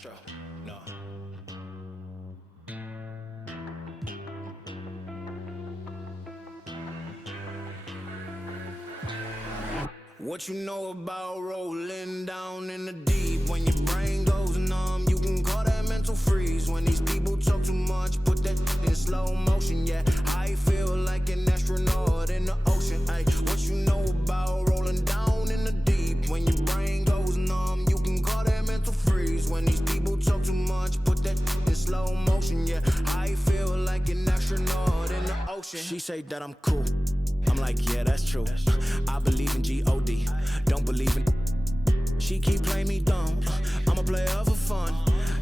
Astro, no. What you know about rolling down in the deep? When your brain goes numb, you can call that mental freeze. When these people talk too much, put that in slow motion. Yeah, I feel like an astronaut in the ocean. Ay, what you know about rolling down in the deep? When your brain goes numb, you can call that mental freeze. When these people talk too much, put that in slow motion. Yeah, I feel like an astronaut in the ocean. She say that I'm cool. I'm like, yeah, that's true. I believe in G-O-D, don't believe in. She keep playing me dumb. I'm a player for fun.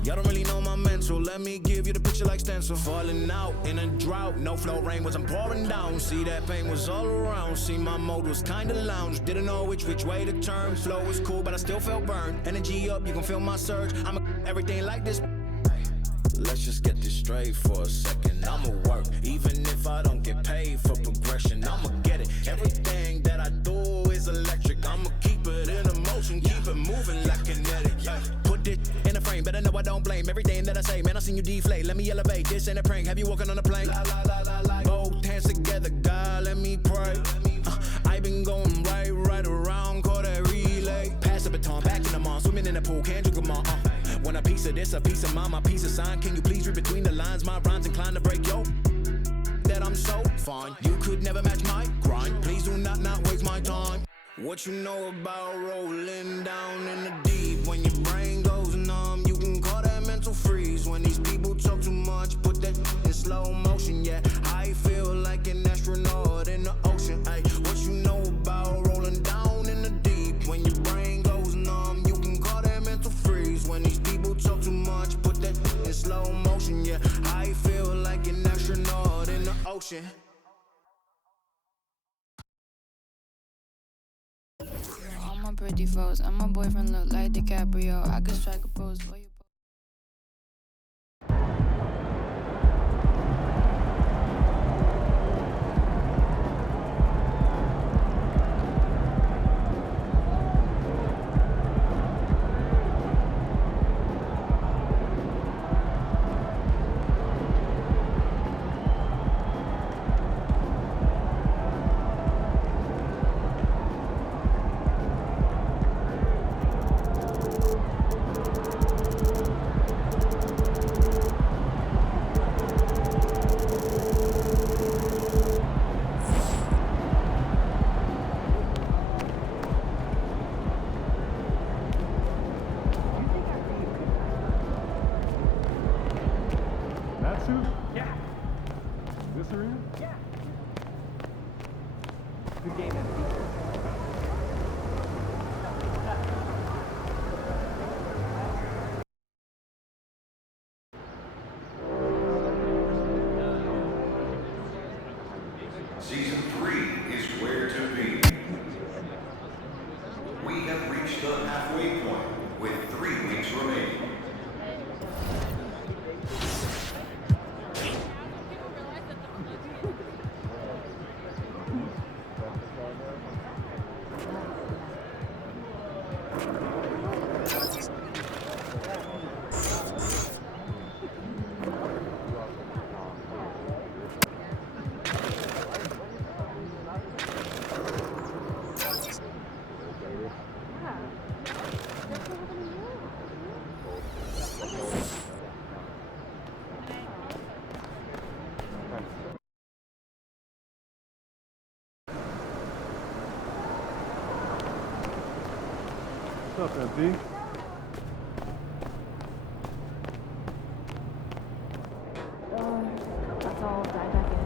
Y'all don't really know my mental. Let me give you the picture like stencil. Falling out in a drought. No flow, rain wasn't pouring down. See, that pain was all around. See, my mode was kinda lounge. Didn't know which way to turn. Flow was cool, but I still felt burned. Energy up, you can feel my surge. I'm everything like this. Let's just get this straight for a second. I'ma work, even if I don't get paid for progression. I'ma get it. Everything that I do is electric. I'ma keep it in motion, keep it moving like kinetic. Put it in a frame, better know I don't blame everything that I say. Man, I seen you deflate. Let me elevate. This ain't a prank. Have you walking on a plane? Both hands together, God, let me pray. I been going right around, call that relay. Pass the baton, back in the mall, swimming in the pool, can't drink them all. Want a piece of this, a piece of mine, my piece of sign. Can you please read between the lines? My rhymes inclined to break yo. That I'm so fine. You could never match my grind. Please do not waste my time. What you know about rolling down in the deep? When your brain goes numb, you can call that mental freeze. When these people talk too much, put that in slow motion. Yeah, I feel like an astronaut in the ocean. Ay, what you know about rolling down in the deep? When your brain goes numb, you can call that mental freeze. When these people talk too much, put that in slow motion. Yeah, I feel like an astronaut in the ocean. All my pretty foes and my boyfriend look like DiCaprio. I could strike a pose for you. Yeah. This arena? Yeah. Good game, MVP. Season 3 is where to be. We have reached the halfway point with 3 weeks remaining. What's up, MP? That's all dive back in.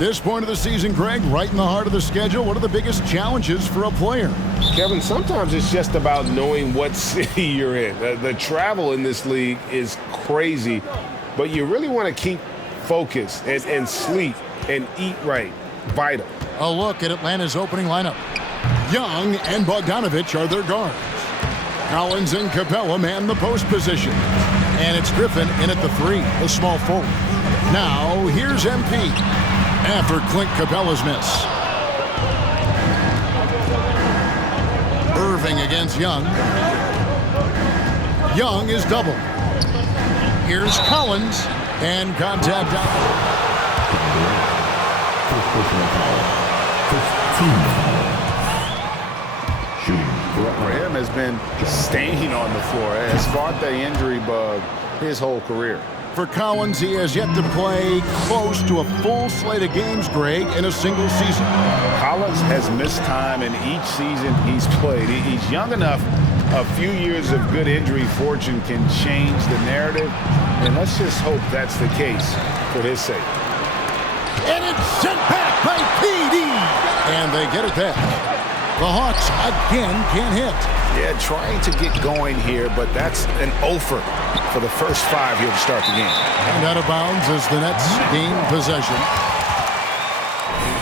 this point of the season, Greg, right in the heart of the schedule, what are the biggest challenges for a player? Kevin, sometimes it's just about knowing what city you're in. The travel in this league is crazy, but you really want to keep focused and sleep and eat right. Vital. A look at Atlanta's opening lineup. Young and Bogdanovich are their guards. Collins and Capella man the post position. And it's Griffin in at the 3, a small forward. Now, here's MP after Clint Capella's miss. Irving against Young. Young is double. Here's Collins, and contact out. For him has been staying on the floor. Has fought the injury bug his whole career. For Collins, he has yet to play close to a full slate of games, Greg, in a single season. Collins has missed time in each season he's played. He's young enough. A few years of good injury fortune can change the narrative, and let's just hope that's the case for his sake. And it's sent back by PD, and they get it back. The Hawks again can't hit. Yeah, trying to get going here, but that's an offer for the first 5 here to start the game. And out of bounds as the Nets gain possession.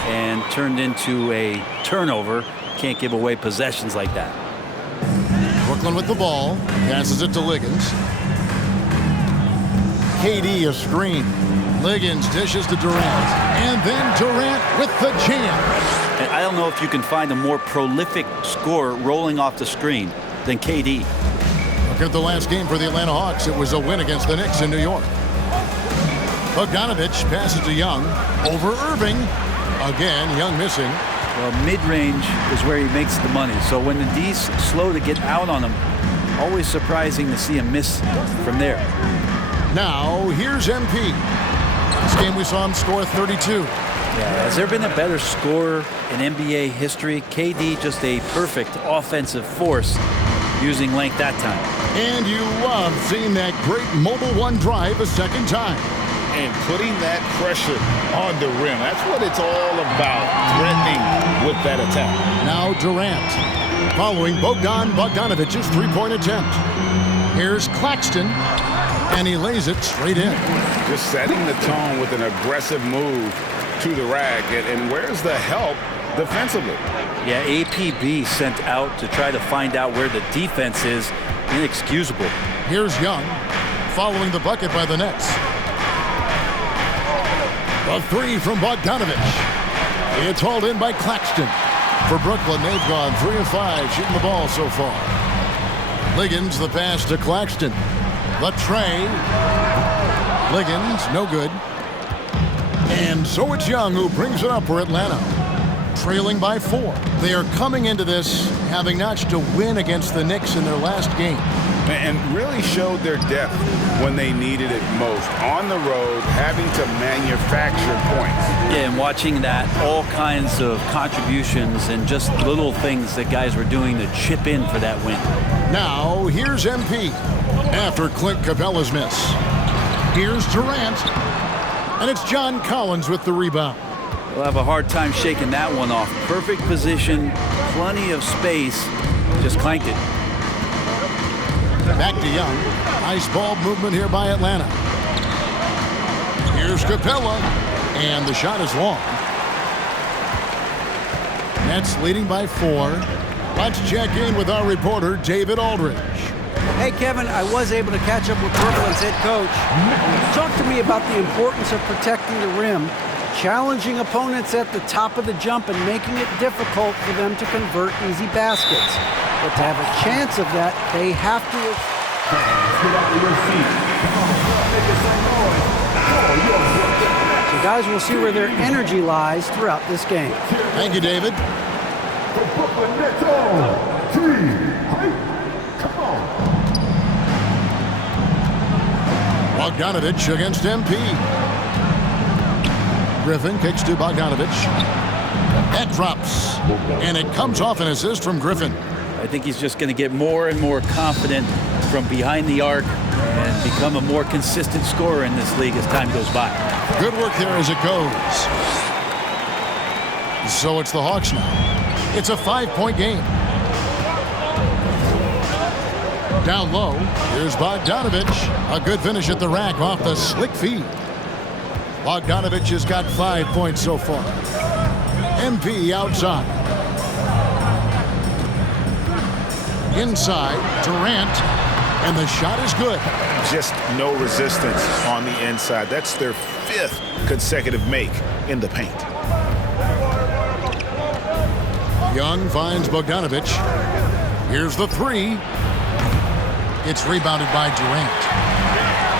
And turned into a turnover. Can't give away possessions like that. Brooklyn with the ball. Passes it to Liggins. KD a screen. Liggins dishes to Durant. And then Durant with the jam. And I don't know if you can find a more prolific scorer rolling off the screen than KD. Look at the last game for the Atlanta Hawks. It was a win against the Knicks in New York. Bogdanovich passes to Young. Over Irving. Again, Young missing. Well, mid-range is where he makes the money. So when the D's slow to get out on him, always surprising to see him miss from there. Now, here's MP. This game we saw him score 32. Yeah, has there been a better scorer in NBA history? KD just a perfect offensive force using length that time. And you love seeing that great mobile one drive a second time. And putting that pressure on the rim. That's what it's all about, threatening with that attack. Now Durant, following Bogdanovich's three-point attempt. Here's Claxton, and he lays it straight in. Just setting the tone with an aggressive move to the rack. And where's the help defensively? Yeah, APB sent out to try to find out where the defense is. Inexcusable. Here's Young, following the bucket by the Nets. A 3 from Bogdanovich. It's hauled in by Claxton. For Brooklyn, they've gone 3 of 5 shooting the ball so far. Liggins, the pass to Claxton. The TRAE. Liggins, no good. And so it's Young who brings it up for Atlanta. Trailing by 4. They are coming into this having notched a win against the Knicks in their last game. And really showed their depth when they needed it most. On the road, having to manufacture points. Yeah, and watching that, all kinds of contributions and just little things that guys were doing to chip in for that win. Now, here's MP after Clint Capella's miss. Here's Durant, and it's John Collins with the rebound. We'll have a hard time shaking that one off. Perfect position, plenty of space, just clanked it. Back to Young. Nice ball movement here by Atlanta. Here's Capella, and the shot is long. Nets leading by 4. Let's check in with our reporter, David Aldridge. Hey, Kevin, I was able to catch up with Brooklyn's head coach. Talk to me about the importance of protecting the rim, challenging opponents at the top of the jump, and making it difficult for them to convert easy baskets. But to have a chance of that, they have to... So guys, we'll see where their energy lies throughout this game. Thank you, David. Bogdanovich against MP. Griffin kicks to Bogdanovich. That drops, and it comes off an assist from Griffin. I think he's just going to get more and more confident from behind the arc and become a more consistent scorer in this league as time goes by. Good work there as it goes. So it's the Hawks now. It's a 5-point game. Down low, here's Bogdanovich. A good finish at the rack off the slick feed. Bogdanovich has got 5 points so far. MP outside. Inside, Durant, and the shot is good. Just no resistance on the inside. That's their 5th consecutive make in the paint. Young finds Bogdanovich. Here's the 3. It's rebounded by Durant.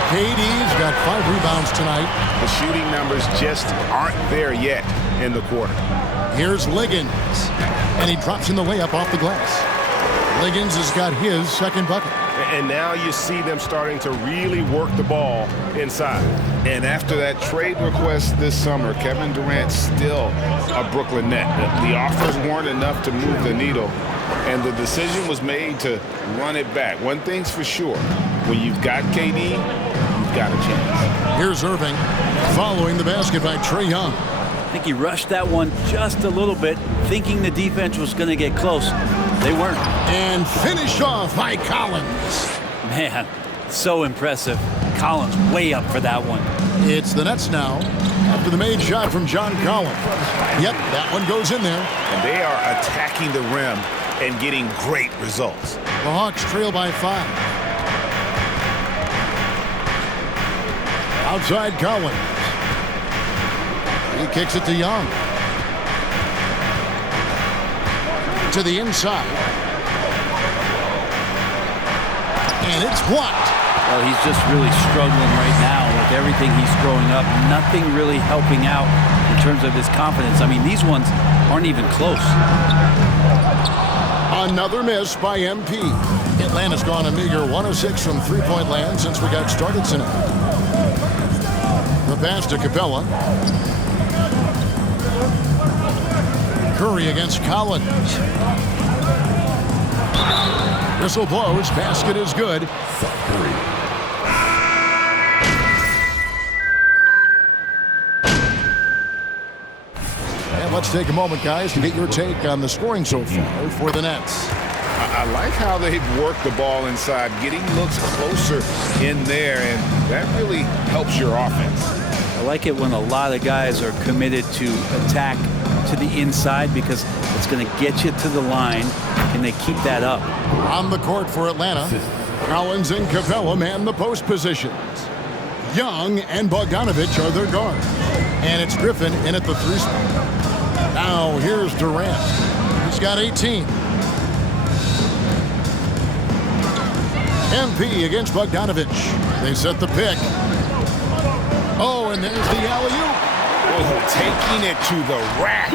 KD's got 5 rebounds tonight. The shooting numbers just aren't there yet in the quarter. Here's Liggins, and he drops in the layup off the glass. Liggins has got his 2nd bucket. And now you see them starting to really work the ball inside. And after that trade request this summer, Kevin Durant's still a Brooklyn Net. The offers weren't enough to move the needle, and the decision was made to run it back. One thing's for sure, when you've got KD, you've got a chance. Here's Irving, following the basket by TRAE Young. I think he rushed that one just a little bit, thinking the defense was going to get close. They weren't. And finished off by Collins. Man, so impressive. Collins way up for that one. It's the Nets now after the made shot from John Collins. Yep, that one goes in there. And they are attacking the rim and getting great results. The Hawks trail by 5. Outside Collins. He kicks it to Young. To the inside. And it's blocked. Well, he's just really struggling right now with everything he's throwing up. Nothing really helping out in terms of his confidence. I mean, these ones aren't even close. Another miss by MP. Atlanta's gone a meager 1 of 6 from three-point land since we got started tonight. The pass to Capella. Curry against Collins. Whistle blows. Basket is good. And let's take a moment, guys, to get your take on the scoring so far for the Nets. I like how they've worked the ball inside, getting looks closer in there, and that really helps your offense. I like it when a lot of guys are committed to attack to the inside because it's going to get you to the line. Can they keep that up? On the court for Atlanta, Collins and Capella man the post positions. Young and Bogdanovich are their guards. And it's Griffin in at the 3 spot. Now here's Durant. He's got 18. MP against Bogdanovich. They set the pick. Oh, and there's the alley-oop. Oh, taking it to the rack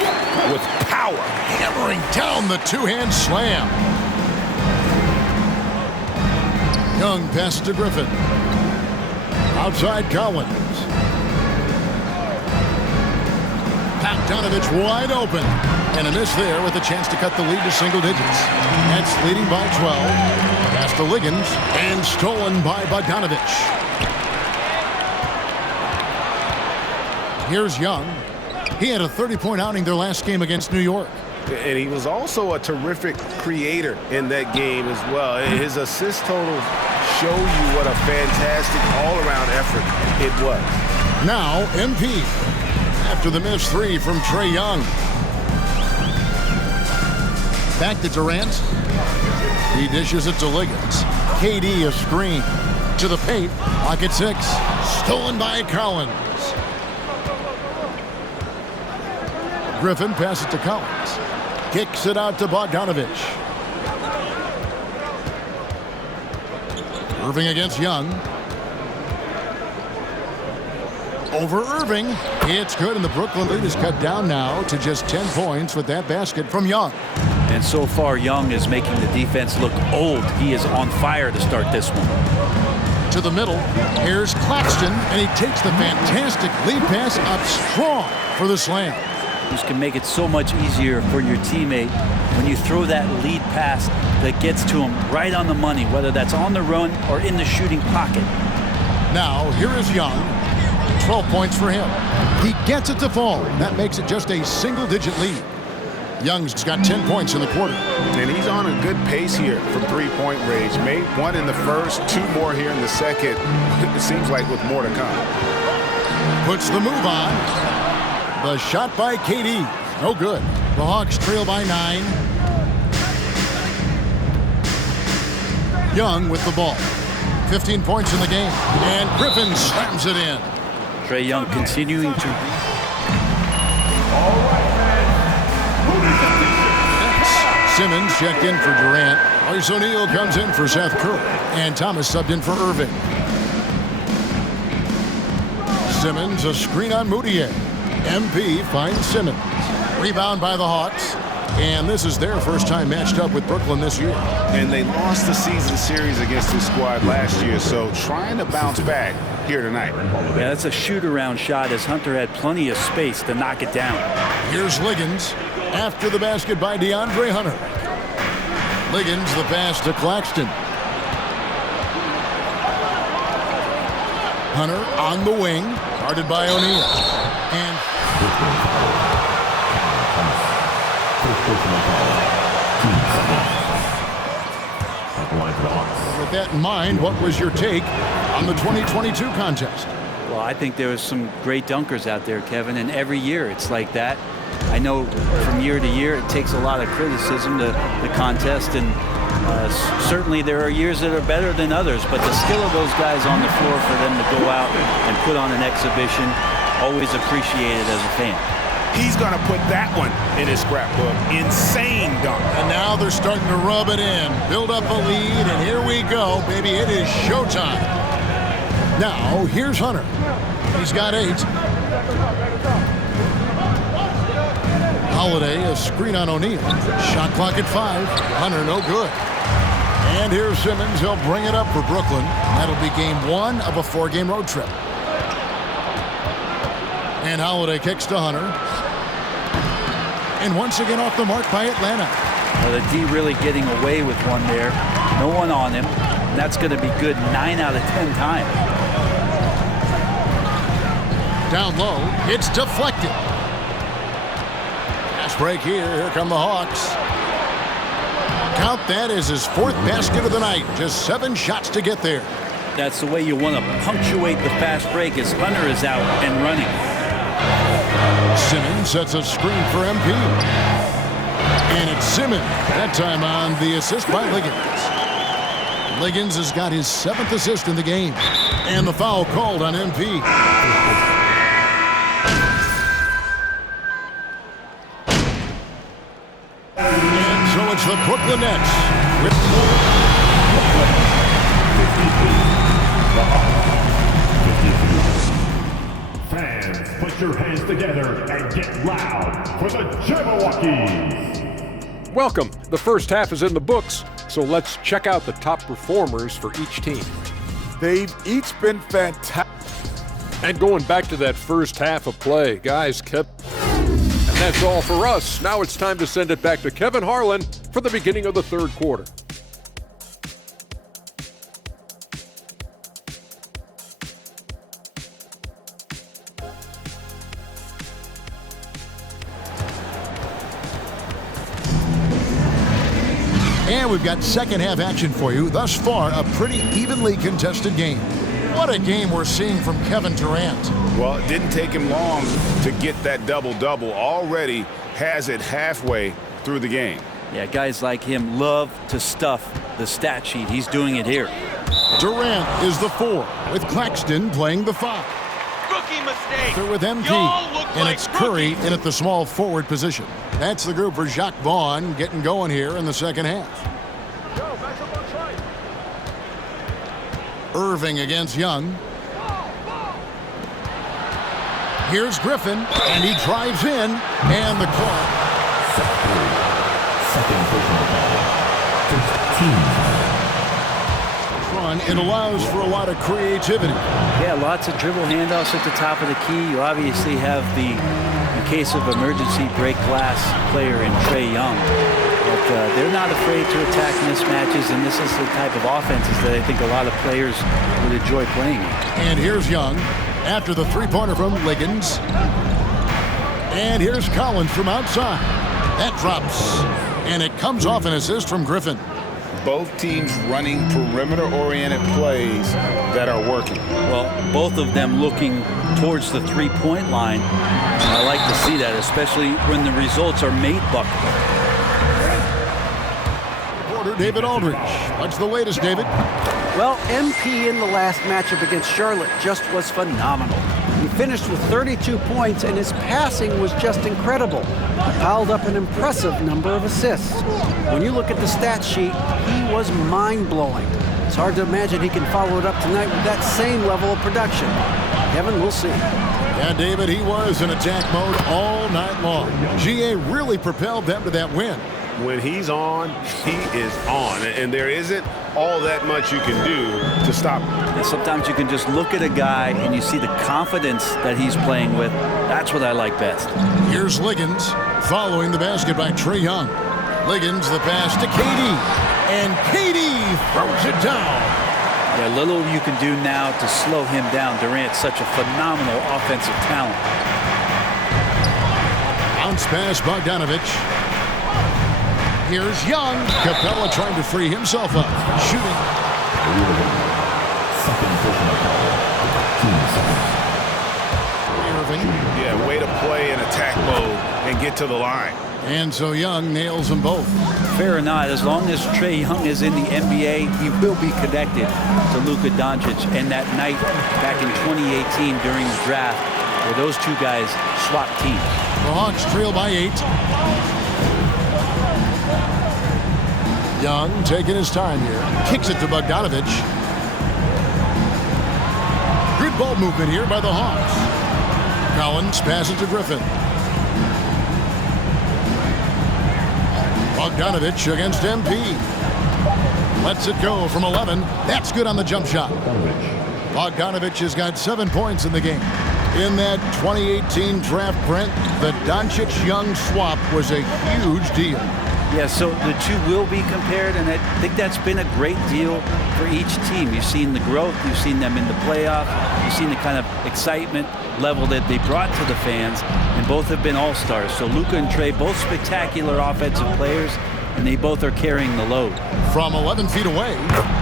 with power. Hammering down the 2-hand slam. Young passes to Griffin. Outside Collins. Bogdanovich wide open. And a miss there with a chance to cut the lead to single digits. Nets leading by 12. Pass to Liggins. And stolen by Bogdanovich. Here's Young. He had a 30-point outing their last game against New York. And he was also a terrific creator in that game as well. His assist totals show you what a fantastic all-around effort it was. Now, MP. After the missed 3 from TRAE Young. Back to Durant. He dishes it to Liggins. KD a screen. To the paint. Pocket 6. Stolen by Collins. Griffin passes to Collins. Kicks it out to Bogdanovich. Irving against Young. Over Irving. It's good, and the Brooklyn lead is cut down now to just 10 points with that basket from Young. And so far, Young is making the defense look old. He is on fire to start this one. To the middle. Here's Claxton, and he takes the fantastic lead pass up strong for the slam. Just can make it so much easier for your teammate when you throw that lead pass that gets to him right on the money, whether that's on the run or in the shooting pocket. Now, here is Young. 12 points for him. He gets it to fall. That makes it just a single-digit lead. Young's got 10 points in the quarter. And he's on a good pace here from three-point range. Made one in the first, two more here in the second. It seems like with more to come. Puts the move on. The shot by KD. No good. The Hawks trail by 9. Young with the ball. 15 points in the game. And Griffin slams it in. TRAE Young continuing to... Simmons checked in for Durant. Royce O'Neal comes in for Seth Curry. And Thomas subbed in for Irving. Simmons, a screen on Moutier. MP finds Simmons. Rebound by the Hawks. And this is their first time matched up with Brooklyn this year. And they lost the season series against this squad last year, so trying to bounce back here tonight. Yeah, that's a shoot-around shot as Hunter had plenty of space to knock it down. Here's Liggins. After the basket by DeAndre Hunter. Liggins, the pass to Claxton. Hunter on the wing, guarded by O'Neal. And with that in mind, what was your take on the 2022 contest? Well, I think there was some great dunkers out there, Kevin, and every year it's like that. I know from year to year it takes a lot of criticism to the contest, and certainly there are years that are better than others, but the skill of those guys on the floor for them to go out and put on an exhibition, always appreciated as a fan. He's going to put that one in his scrapbook. Insane dunk. And now they're starting to rub it in, build up a lead, and here we go, baby. It is showtime. Now, here's Hunter. He's got 8. Holiday, a screen on O'Neal. Shot clock at 5. Hunter, no good. And here's Simmons. He'll bring it up for Brooklyn. That'll be game 1 of a 4-game road trip. And Holiday kicks to Hunter. And once again off the mark by Atlanta. Well, the D really getting away with one there. No one on him. And that's going to be good 9 out of 10 times. Down low. It's deflected. Fast break here. Here come the Hawks. Count that as his 4th basket of the night. Just 7 shots to get there. That's the way you want to punctuate the fast break as Hunter is out and running. Simmons sets a screen for MP. And it's Simmons, that time on the assist by Liggins. Liggins has got his 7th assist in the game. And the foul called on MP. And so it's the Brooklyn Nets. Fans, put your hands together and get loud for the Jabberwockies. Welcome. The first half is in the books, so let's check out the top performers for each team. They've each been fantastic. And going back to that first half of play, guys kept... And that's all for us. Now it's time to send it back to Kevin Harlan for the beginning of the third quarter. And we've got second half action for you. Thus far, a pretty evenly contested game. What a game we're seeing from Kevin Durant. Well, it didn't take him long to get that double-double. Already has it halfway through the game. Yeah, guys like him love to stuff the stat sheet. He's doing it here. Durant is the 4, with Claxton playing the 5. Rookie mistake. They're with MP, and it's Curry in at the small forward position. That's the group for Jacques Vaughn getting going here in the second half. Irving against Young. Here's Griffin, and he drives in, and the clock. Second personal foul. 15. Run, it allows for a lot of creativity. Yeah, lots of dribble handoffs at the top of the key. You obviously have the, in case of emergency, break glass player in TRAE Young. But they're not afraid to attack mismatches, and this is the type of offenses that I think a lot of players would enjoy playing. And here's Young. after the three-pointer from Liggins. And here's Collins from outside. That drops, and it comes off an assist from Griffin. Both teams running perimeter-oriented plays that are working. Well, both of them looking towards the three-point line. I like to see that, especially when the results are made bucket. Reporter David Aldridge. What's the latest, David? Well, MP in the last matchup against Charlotte just was phenomenal. He finished with 32 points, and his passing was just incredible. He piled up an impressive number of assists. When you look at the stat sheet, he was mind-blowing. It's hard to imagine he can follow it up tonight with that same level of production. Kevin, we'll see. Yeah, David, he was in attack mode all night long. GA really propelled them to that win. When he's on, he is on. And there isn't all that much you can do to stop him. And sometimes you can just look at a guy and you see the confidence that he's playing with. That's what I like best. Here's Liggins following the basket by TRAE Young. Liggins, the pass to KD. And KD throws it down. Yeah, little you can do now to slow him down. Durant's such a phenomenal offensive talent. Bounce pass, Bogdanovich. Here's Young. Capella trying to free himself up. Shooting. Irving. Yeah, way to play in attack mode and get to the line. And so Young nails them both. Fair or not, as long as TRAE Young is in the NBA, he will be connected to Luka Doncic. And that night back in 2018 during the draft, where those two guys swapped teams. The Hawks trail by 8. Young taking his time here. Kicks it to Bogdanovich. Good ball movement here by the Hawks. Collins passes to Griffin. Bogdanovich against MP. Lets it go from 11. That's good on the jump shot. Bogdanovich has got 7 points in the game. In that 2018 draft, Brent, the Doncic-Young swap was a huge deal. Yeah, so the two will be compared, and I think that's been a great deal for each team. You've seen the growth, you've seen them in the playoff, you've seen the kind of excitement level that they brought to the fans, and both have been all-stars. So Luka and TRAE, both spectacular offensive players, and they both are carrying the load. From 11 feet away,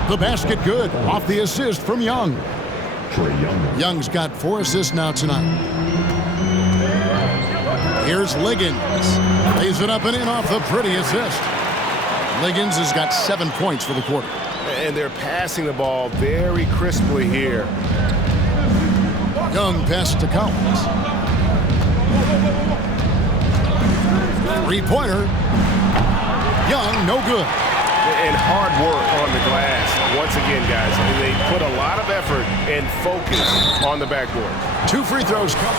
the basket good off the assist from Young. Young's got 4 assists now tonight. Here's Liggins. Lays it up and in off the pretty assist. Liggins has got 7 points for the quarter. And they're passing the ball very crisply here. Young passes to Collins. 3-pointer. Young, no good. And hard work on the glass. Once again, guys, they put a lot of effort and focus on the backboard. 2 free throws come.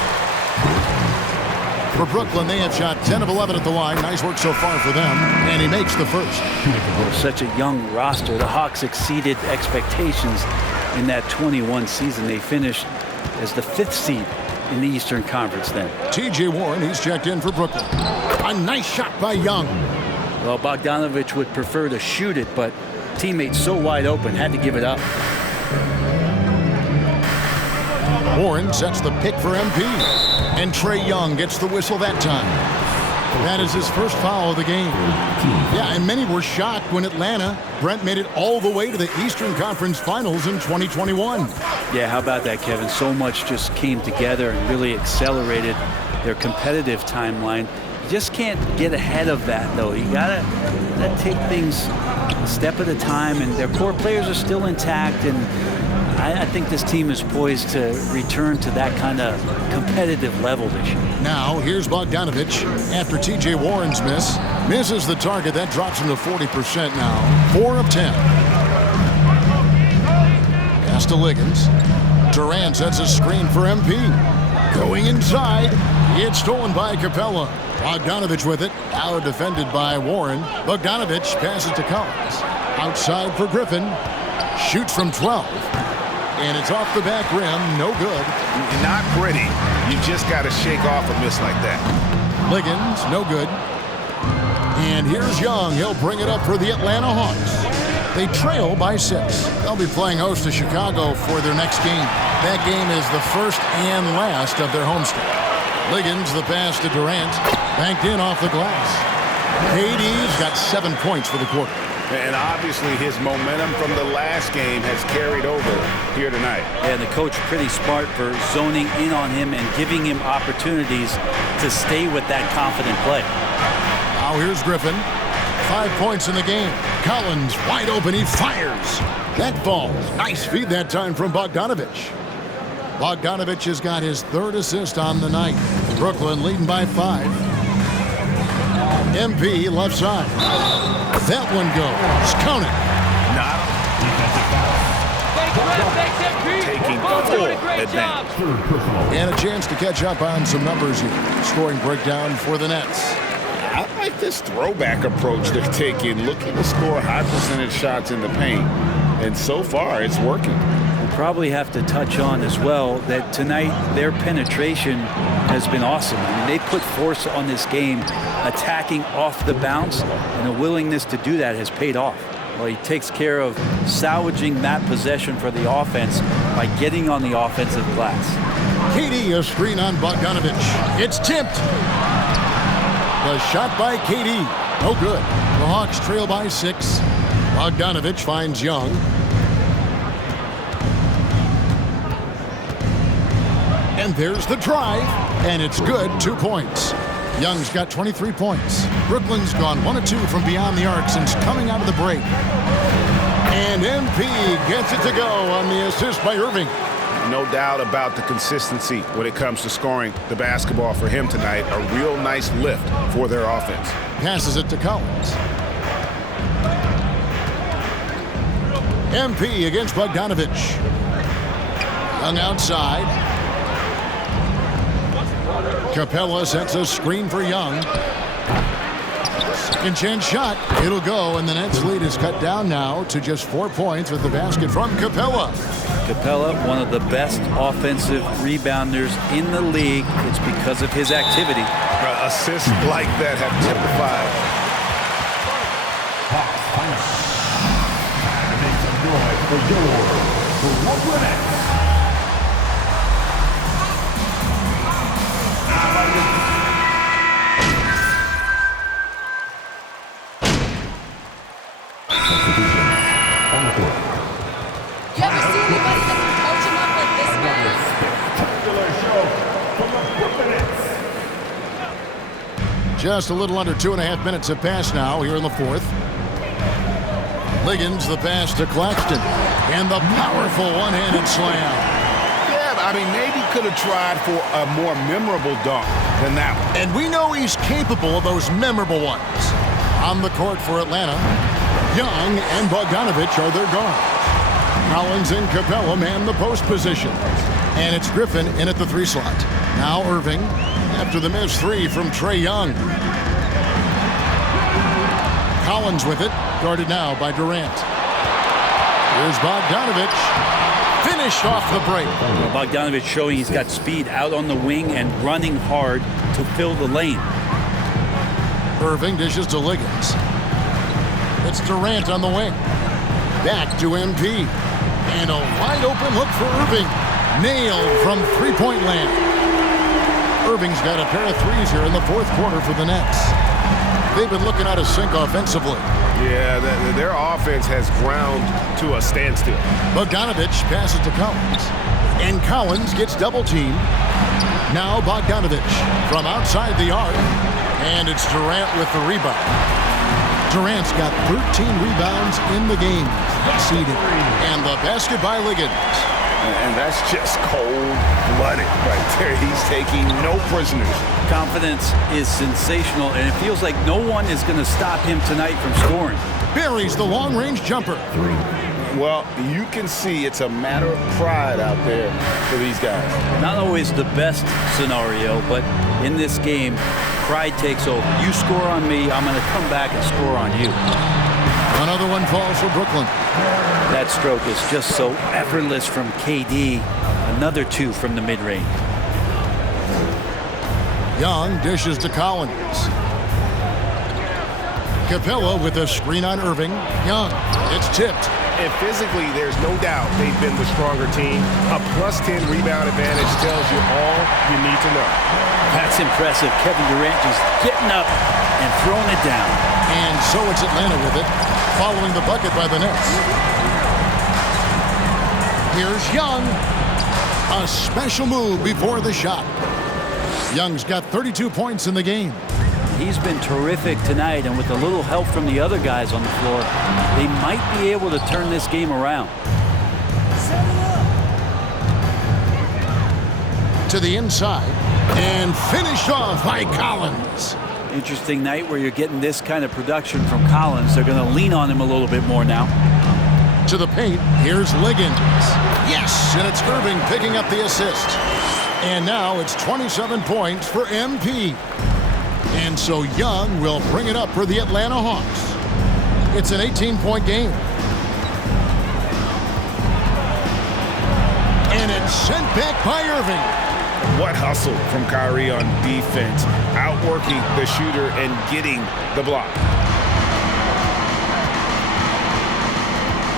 For Brooklyn, they have shot 10 of 11 at the line. Nice work so far for them. And he makes the first. Such a young roster. The Hawks exceeded expectations in that 21 season. They finished as the 5th seed in the Eastern Conference then. T.J. Warren, he's checked in for Brooklyn. A nice shot by Young. Well, Bogdanovich would prefer to shoot it, but teammates so wide open, had to give it up. Warren sets the pick for MP. And TRAE Young gets the whistle that time. That is his first foul of the game. Yeah, and many were shocked when Atlanta, Brent, made it all the way to the Eastern Conference Finals in 2021. Yeah, how about that, Kevin? So much just came together and really accelerated their competitive timeline. You just can't get ahead of that, though. You gotta take things a step at a time, and their core players are still intact, and I think this team is poised to return to that kind of competitive level this year. Now, here's Bogdanovich after T.J. Warren's miss. Misses the target. That drops him to 40% now. 4 of 10. Pass to Liggins. Durant sets a screen for MP. Going inside. It's stolen by Capella. Bogdanovich with it. Now defended by Warren. Bogdanovich passes to Collins. Outside for Griffin. Shoots from 12. And it's off the back rim. No good. Not pretty. You just got to shake off a miss like that. Liggins, no good. And here's Young. He'll bring it up for the Atlanta Hawks. They trail by 6. They'll be playing host to Chicago for their next game. That game is the first and last of their homestand. Liggins, the pass to Durant, banked in off the glass. KD's got 7 points for the quarter. And obviously his momentum from the last game has carried over here tonight. And the coach pretty smart for zoning in on him and giving him opportunities to stay with that confident play. Now here's Griffin. 5 points in the game. Collins wide open. He fires. That falls. Nice feed that time from Bogdanovich. Bogdanovich has got his 3rd assist on the night. Brooklyn leading by 5. MP left side. That one goes. Count it. Taking full advantage. And a chance to catch up on some numbers here. Scoring breakdown for the Nets. I like this throwback approach they're taking, looking to score high percentage shots in the paint. And so far, it's working. We'll probably have to touch on as well that tonight their penetration has been awesome. I mean, they put force on this game, attacking off the bounce, and the willingness to do that has paid off. Well, he takes care of salvaging that possession for the offense by getting on the offensive glass. KD, a screen on Bogdanovich. It's tipped. The shot by KD. No good. The Hawks trail by 6. Bogdanovich finds Young. And there's the drive. And it's good. 2 points. Young's got 23 points. Brooklyn's gone 1 of 2 from beyond the arc since coming out of the break. And MP gets it to go on the assist by Irving. No doubt about the consistency when it comes to scoring the basketball for him tonight. A real nice lift for their offense. Passes it to Collins. MP against Bogdanovich. Young outside. Capella sets a screen for Young. Second chance shot. It'll go, and the Nets lead is cut down now to just 4 points with the basket from Capella. Capella, one of the best offensive rebounders in the league. It's because of his activity. Assists like that have typified. Make some noise for your Brooklyn Nets. You ever see anybody that can coach him up like this guy? Spectacular show from the Brooklyn Nets. Just a little under 2.5 minutes have passed now here in the 4th. Liggins, the pass to Claxton. And the powerful one-handed slam. Yeah, I mean, maybe could have tried for a more memorable dunk than that one. And we know he's capable of those memorable ones. On the court for Atlanta, Young and Bogdanovich are their guards. Collins and Capella man the post position. And it's Griffin in at the 3 slot. Now Irving after the missed 3 from TRAE Young. Collins with it, guarded now by Durant. Here's Bogdanovich. Finished off the break. Well, Bogdanovich showing he's got speed out on the wing and running hard to fill the lane. Irving dishes to Liggins. It's Durant on the wing. Back to MP. And a wide open look for Irving. Nailed from 3-point land. Irving's got a pair of 3s here in the 4th quarter for the Nets. They've been looking out of sync offensively. Yeah, their offense has ground to a standstill. Bogdanovich passes to Collins. And Collins gets double teamed. Now Bogdanovich from outside the arc. And it's Durant with the rebound. Durant's got 13 rebounds in the game. Exceeded. And the basket by Liggins. And that's just cold-blooded right there. He's taking no prisoners. Confidence is sensational, and it feels like no one is going to stop him tonight from scoring. Buries the long-range jumper. Well, you can see it's a matter of pride out there for these guys. Not always the best scenario, but in this game, pride takes over. You score on me, I'm going to come back and score on you. Another one falls for Brooklyn. That stroke is just so effortless from KD. Another 2 from the mid-range. Young dishes to Collins. Capella with a screen on Irving. Young. It's tipped. And physically, there's no doubt they've been the stronger team. A +10 rebound advantage tells you all you need to know. That's impressive. Kevin Durant just getting up and throwing it down. And so it's Atlanta with it, following the bucket by the Nets. Here's Young. A special move before the shot. Young's got 32 points in the game. He's been terrific tonight, and with a little help from the other guys on the floor, they might be able to turn this game around. To the inside, and finished off by Collins. Interesting night where you're getting this kind of production from Collins. They're going to lean on him a little bit more now. To the paint, here's Liggins. Yes, and it's Irving picking up the assist. And now it's 27 points for MP. And so Young will bring it up for the Atlanta Hawks. It's an 18-point game. And it's sent back by Irving. What hustle from Kyrie on defense, outworking the shooter and getting the block.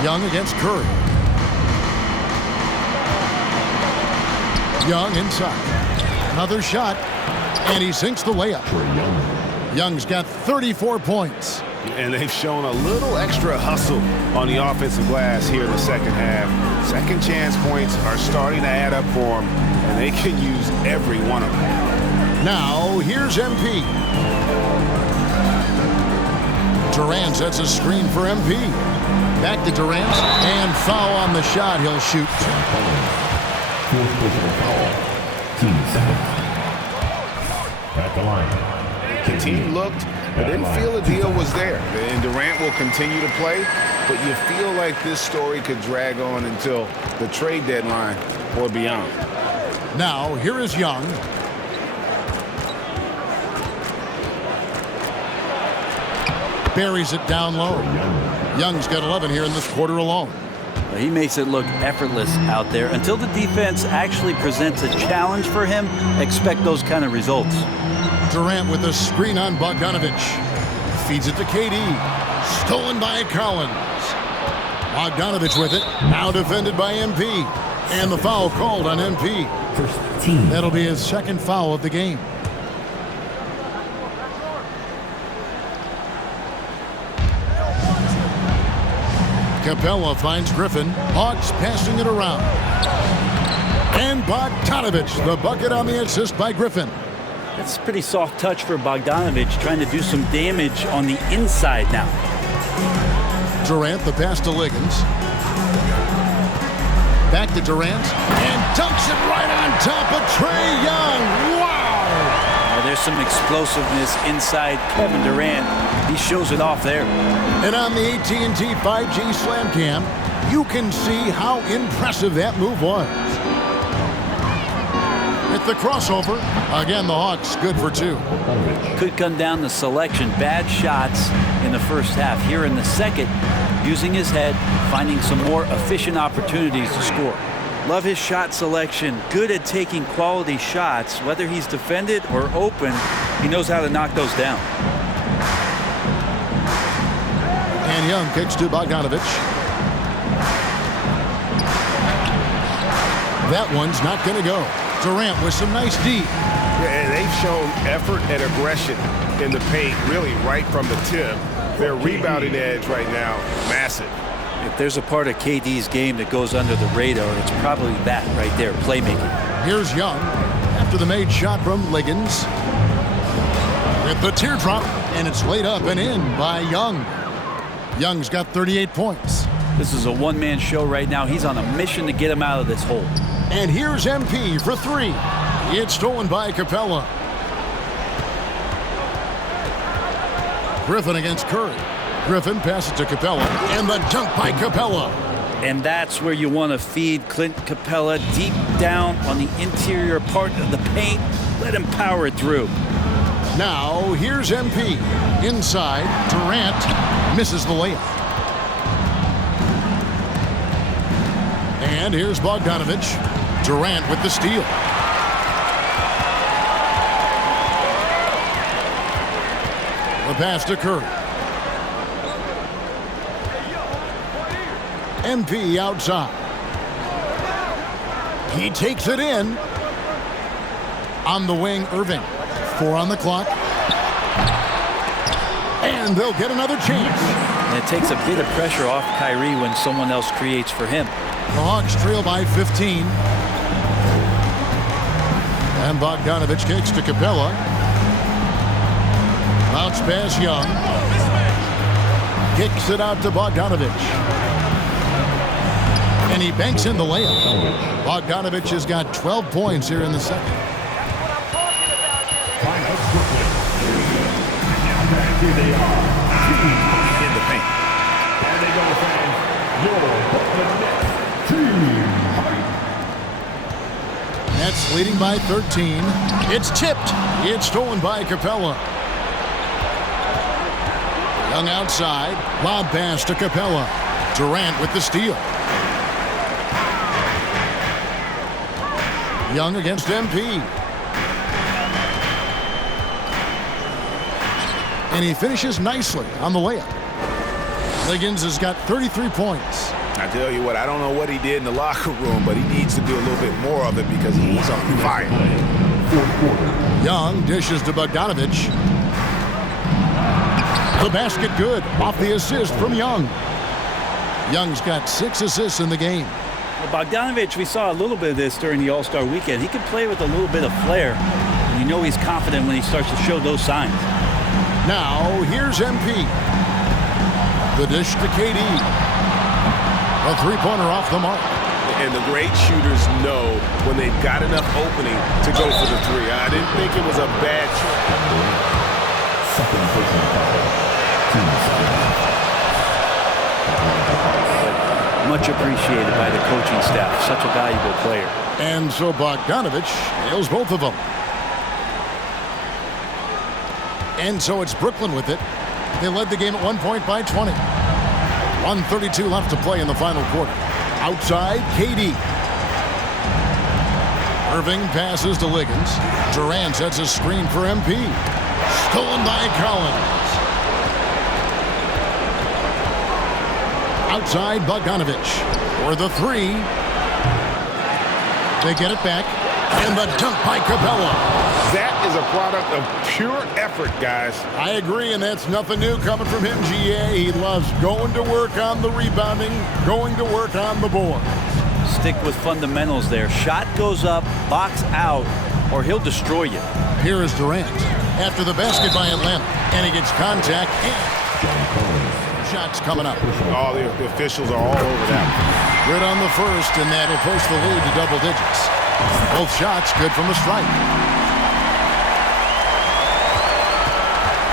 Young against Curry. Young inside. Another shot, and he sinks the layup. Young's got 34 points. And they've shown a little extra hustle on the offensive glass here in the second half. Second chance points are starting to add up for them, and they can use every one of them. Now, here's MP. Durant sets a screen for MP. Back to Durant, and foul on the shot. He'll shoot. Fourth personal foul. Team second. At the line. The team looked, but didn't feel the deal was there. And Durant will continue to play, but you feel like this story could drag on until the trade deadline or beyond. Now, here is Young. Buries it down low. Young's got 11 here in this quarter alone. He makes it look effortless out there. Until the defense actually presents a challenge for him, expect those kind of results. Durant with a screen on Bogdanovich. Feeds it to KD. Stolen by Collins. Bogdanovich with it. Now defended by MP. And the foul called on MP. First team. That'll be his second foul of the game. Capella finds Griffin. Hawks passing it around. And Bogdanovich, the bucket on the assist by Griffin. It's a pretty soft touch for Bogdanovich, trying to do some damage on the inside now. Durant, the pass to Liggins. Back to Durant, and dunks it right on top of TRAE Young. Wow! There's some explosiveness inside Kevin Durant. He shows it off there. And on the AT&T 5G Slam Cam, you can see how impressive that move was. At the crossover, again, the Hawks good for two. Could come down to selection. Bad shots in the first half. Here in the second, using his head, finding some more efficient opportunities to score. Love his shot selection. Good at taking quality shots. Whether he's defended or open, he knows how to knock those down. And Young kicks to Bogdanovich. That one's not going to go. Durant with some nice D. And they've shown effort and aggression in the paint, really right from the tip. Their rebounding edge right now, massive. If there's a part of KD's game that goes under the radar, it's probably that right there, playmaking. Here's Young after the made shot from Liggins. With the teardrop, and it's laid up and in by Young. Young's got 38 points. This is a one-man show right now. He's on a mission to get him out of this hole. And here's MP for three. It's stolen by Capella. Griffin against Curry. Griffin passes to Capella, and the dunk by Capella. And that's where you want to feed Clint Capella, deep down on the interior part of the paint. Let him power it through. Now, here's MP. Inside, Durant misses the layup. And here's Bogdanovich. Durant with the steal. The pass to Curry. MP outside. He takes it in. On the wing, Irving. 4 on the clock. And they'll get another chance. And it takes a bit of pressure off Kyrie when someone else creates for him. The Hawks trail by 15. And Bogdanovich kicks to Capella. Bounce pass Young. Kicks it out to Bogdanovich. And he banks in the layup. Bogdanovich has got 12 points here in the second. Here they are, in the paint. And they go, fans, your Brooklyn Nets team. Nets leading by 13. It's tipped. It's stolen by Capella. Young outside. Lob pass to Capella. Durant with the steal. Young against MP. And he finishes nicely on the layup. Liggins has got 33 points. I tell you what, I don't know what he did in the locker room, but he needs to do a little bit more of it because he's on fire. Young dishes to Bogdanovich. The basket good off the assist from Young. Young's got 6 assists in the game. Well, Bogdanovich, we saw a little bit of this during the All-Star weekend. He can play with a little bit of flair. And you know he's confident when he starts to show those signs. Now, here's MP. The dish to KD. A three-pointer off the mark. And the great shooters know when they've got enough opening to go for the three. I didn't think it was a bad choice. Much appreciated by the coaching staff. Such a valuable player. And so Bogdanovich nails both of them. And so it's Brooklyn with it. They led the game at 1 point by 20. 1:32 left to play in the final quarter. Outside, KD. Irving passes to Liggins. Durant sets a screen for MP. Stolen by Collins. Outside, Bogdanovich for the three. They get it back. And the dunk by Capella. That is a product of pure effort, guys. I agree, and that's nothing new coming from him, GA. He loves going to work on the rebounding, going to work on the board. Stick with fundamentals there. Shot goes up, box out, or he'll destroy you. Here is Durant after the basket by Atlanta, and he gets contact. And shots coming up. All the officials are all over that. Good on the first, and that'll push the lead to double digits. Both shots good from the strike.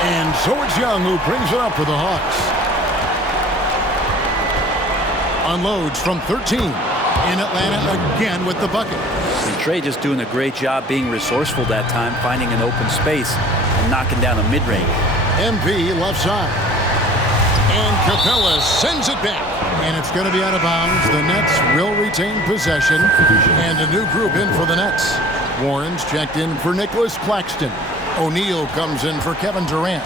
And so it's Young who brings it up for the Hawks. Unloads from 13. In Atlanta again with the bucket. And TRAE just doing a great job being resourceful that time, finding an open space and knocking down a mid-range. MP left side. And Capella sends it back. And it's going to be out of bounds. The Nets will retain possession. And a new group in for the Nets. Warren's checked in for Nicholas Claxton. O'Neal comes in for Kevin Durant.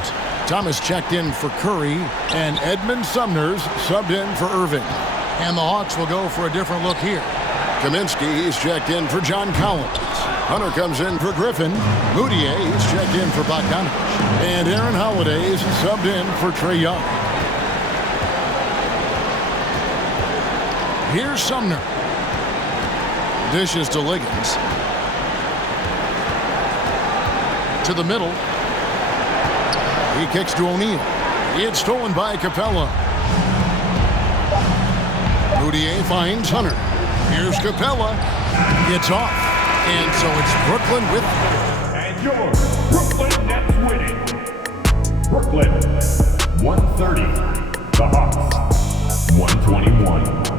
Thomas checked in for Curry. And Edmund Sumner's subbed in for Irving. And the Hawks will go for a different look here. Kaminsky is checked in for John Collins. Hunter comes in for Griffin. Moutier is checked in for Bogdanovich. And Aaron Holiday is subbed in for Trae Young. Here's Sumner. Dishes to Liggins. To the middle. He kicks to O'Neal. It's stolen by Capella. Moutier finds Hunter. Here's Capella. It's off. And so it's Brooklyn with... And your Brooklyn Nets winning. Brooklyn, 130. The Hawks, 121.